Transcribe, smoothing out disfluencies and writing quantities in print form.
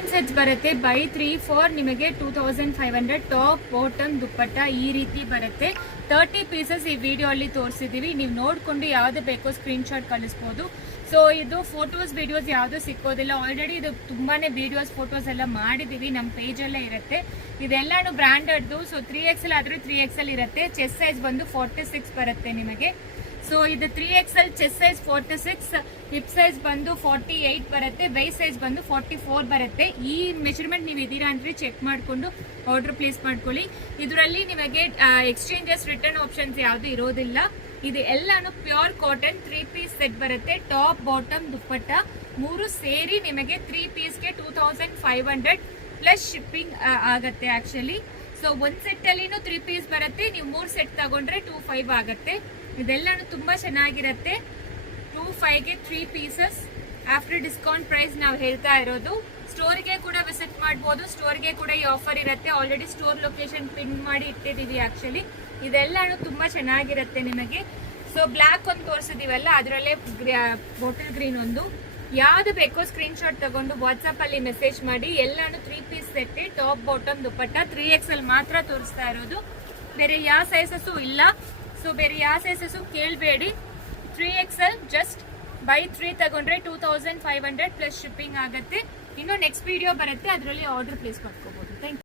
Cotton sets ಬರುತ್ತೆ by 3 for ನಿಮಗೆ 2500 top bottom ದುಪ್ಪಟ್ಟ ಈ ರೀತಿ ಬರುತ್ತೆ. 30 ಪೀಸಸ್ ಈ ವಿಡಿಯೋ ಅಲ್ಲಿ ತೋರಿಸಿದೀವಿ. ನೀವು ನೋಡ್ಕೊಂಡು ಯಾವ್ದು ಬೇಕೋ ಸ್ಕ್ರೀನ್ ಶಾಟ್ ಕಳಿಸ್ಬೋದು. ಸೊ ಇದು ಫೋಟೋಸ್ ವಿಡಿಯೋಸ್ ಯಾವುದು ಸಿಕ್ಕೋದಿಲ್ಲ. ಆಲ್ರೆಡಿ ಇದು ತುಂಬಾನೇ ವಿಡಿಯೋಸ್ ಫೋಟೋಸ್ ಎಲ್ಲ ಮಾಡಿದೀವಿ, ನಮ್ಮ ಪೇಜ್ ಅಲ್ಲೇ ಇರುತ್ತೆ. ಇದೆಲ್ಲಾನು ಬ್ರಾಂಡೆಡ್ದು. ಸೊ 3XL ಆದ್ರೆ 3XL ಇರುತ್ತೆ. ಚೆಸ್ಟ್ ಸೈಜ್ ಬಂದು 46 ಬರುತ್ತೆ ನಿಮಗೆ. ಸೊ ಇದು 3XL chest size 46, hip size ಬಂದು 48 ಬರುತ್ತೆ, ವೈಸ್ಟ್ ಸೈಜ್ ಬಂದು 44 ಬರುತ್ತೆ. ಈ ಮೆಜರ್ಮೆಂಟ್ ನೀವು ಇದೀರಾ ಅಂದ್ರೆ ಚೆಕ್ ಮಾಡಿಕೊಂಡು ಆರ್ಡರ್ ಪ್ಲೇಸ್ ಮಾಡ್ಕೊಳ್ಳಿ. ಇದರಲ್ಲಿ ನಿಮಗೆ ಎಕ್ಸ್ಚೇಂಜಸ್ ರಿಟರ್ನ್ ಆಪ್ಷನ್ಸ್ ಯಾವುದು ಇರೋದಿಲ್ಲ. ಇದು ಎಲ್ಲಾನು ಪ್ಯೂರ್ ಕಾಟನ್ 3 ಪೀಸ್ ಸೆಟ್ ಬರುತ್ತೆ. ಟಾಪ್ ಬಾಟಮ್ ದುಪ್ಪಟ್ಟ 3 ಸೇರಿ ನಿಮಗೆ 3 ಪೀಸ್ಗೆ 2500 ಪ್ಲಸ್ ಶಿಪ್ಪಿಂಗ್ ಆಗತ್ತೆ ಆಕ್ಚುಲಿ. ಸೊ ಒಂದ್ ಸೆಟ್ ಅಲ್ಲಿನೂ 3 ಪೀಸ್ ಬರುತ್ತೆ. ನೀವು 3 ಸೆಟ್ ತಗೊಂಡ್ರೆ 25 ಆಗುತ್ತೆ. ಇದೆಲ್ಲಾನು ತುಂಬಾ ಚೆನ್ನಾಗಿರುತ್ತೆ. 25ಗೆ 3 ಪೀಸಸ್ ಆಫ್ಟರ್ ಡಿಸ್ಕೌಂಟ್ ಪ್ರೈಸ್ ನಾವು ಹೇಳ್ತಾ ಇರೋದು. ಸ್ಟೋರ್ಗೆ ಕೂಡ ವಿಸಿಟ್ ಮಾಡ್ಬೋದು. ಸ್ಟೋರ್ಗೆ ಕೂಡ ಈ ಆಫರ್ ಇರುತ್ತೆ. ಆಲ್ರೆಡಿ ಸ್ಟೋರ್ ಲೊಕೇಶನ್ ಪಿನ್ ಮಾಡಿ ಇಟ್ಟಿದ್ದೀವಿ ಆಕ್ಚುಲಿ. ಇದೆಲ್ಲಾನು ತುಂಬಾ ಚೆನ್ನಾಗಿರುತ್ತೆ ನಿಮಗೆ. ಸೊ ಬ್ಲ್ಯಾಕ್ ಒಂದು ತೋರಿಸಿದೀವಲ್ಲ, ಅದರಲ್ಲೇ ಬಾಟಲ್ ಗ್ರೀನ್ ಒಂದು. ಯಾವ್ದು ಬೇಕೋ ಸ್ಕ್ರೀನ್ ಶಾಟ್ ತಗೊಂಡು ವಾಟ್ಸ್ಆಪ್ ಅಲ್ಲಿ ಮೆಸೇಜ್ ಮಾಡಿ. ಎಲ್ಲಾನು 3 ಪೀಸ್ ಸೆಟ್, ಟಾಪ್ ಬಾಟಮ್ ದುಪ್ಪಟ್ಟ 3XL ಮಾತ್ರ ತೋರಿಸ್ತಾ ಇರೋದು. ಬೇರೆ ಯಾವ ಸೈಜಸ್ಸು ಇಲ್ಲ. ಸೊ ಬೇರೆ ಯಾವ ಸೈಜಸ್ಸು ಕೇಳಬೇಡಿ. 3XL ಜಸ್ಟ್ ಬೈ 3 ತಗೊಂಡ್ರೆ 2500 ಪ್ಲಸ್ ಶಿಪ್ಪಿಂಗ್ ಆಗುತ್ತೆ. ಇನ್ನು ನೆಕ್ಸ್ಟ್ ವಿಡಿಯೋ ಬರುತ್ತೆ, ಅದರಲ್ಲಿ ಆರ್ಡರ್ ಪ್ಲೇಸ್ ಮಾಡ್ಕೋಬಹುದು. Thank you.